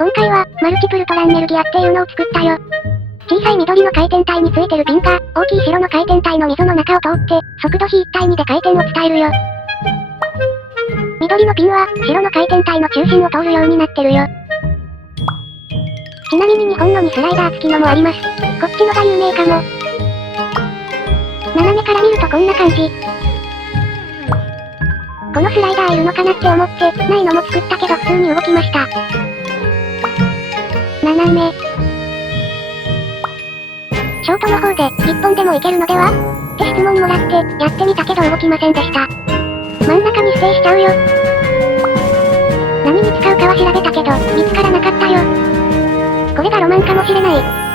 今回は、マルチプルトランメルギアっていうのを作ったよ。小さい緑の回転体についてるピンが、大きい白の回転体の溝の中を通って、速度比1対2で回転を伝えるよ。緑のピンは、白の回転体の中心を通るようになってるよ。ちなみに日本のにスライダー付きのもあります。こっちのが有名かも。斜めから見るとこんな感じ。このスライダーいるのかなって思って、ないのも作ったけど普通に動きました。斜め。ショートの方で、1本でもいけるのではって質問もらって、やってみたけど動きませんでした。真ん中にステイしちゃうよ。何に使うかは調べたけど、見つからなかったよ。これがロマンかもしれない。